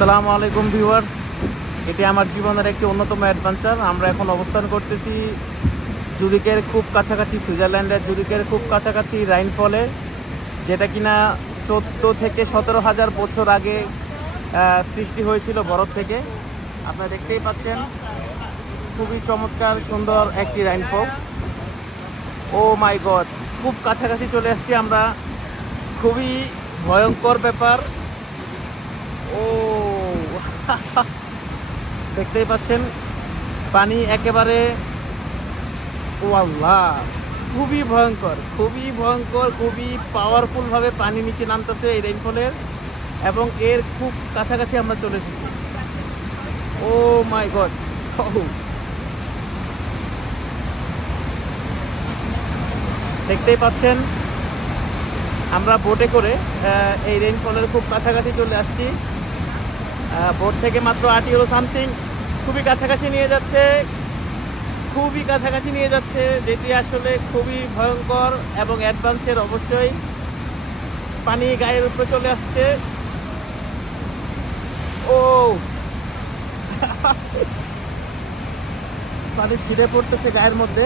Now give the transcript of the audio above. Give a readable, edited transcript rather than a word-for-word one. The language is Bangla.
আসসালামু আলাইকুম ভিউয়ার্স, এটি আমার জীবনের একটি অন্যতম অ্যাডভেঞ্চার। আমরা এখন অবস্থান করতেছি জুরিকের খুব কাছাকাছি, সুইজারল্যান্ডের জুরিকের খুব কাছাকাছি রাইনফলে, যেটা কিনা 14,000 থেকে 17,000 বছর আগে সৃষ্টি হয়েছিল বরফ থেকে। আপনারা দেখতেই পাচ্ছেন খুবই চমৎকার সুন্দর একটি রাইনফল। ও মাই গড, খুব কাছাকাছি চলে আসছি আমরা। খুবই ভয়ঙ্কর ব্যাপার। ও দেখতেই পাচ্ছেন পানি একেবারে, ও আল্লাহ, খুবই ভয়ঙ্কর, খুবই ভয়ঙ্কর, খুবই পাওয়ারফুল ভাবে পানি নিচে নামতেছে এই রেইনফলের, এবং এর খুব কাছাকাছি আমরা চলে এসেছি। ও মাই গড, দেখতেই পাচ্ছেন আমরা বোটে করে এই রেইনফলের খুব কাছাকাছি চলে আসছি। বোট থেকে মাত্র 8 ইউরো সামথিং, খুবই কাছাকাছি নিয়ে যাচ্ছে, খুবই কাছাকাছি নিয়ে যাচ্ছে, যেটি আসলে খুবই ভয়ঙ্কর এবং অ্যাডভান্সের। অবশ্যই পানি গায়ের উপরে চলে আসছে। ও পানি ছিঁড়ে পড়তেছে গায়ের মধ্যে।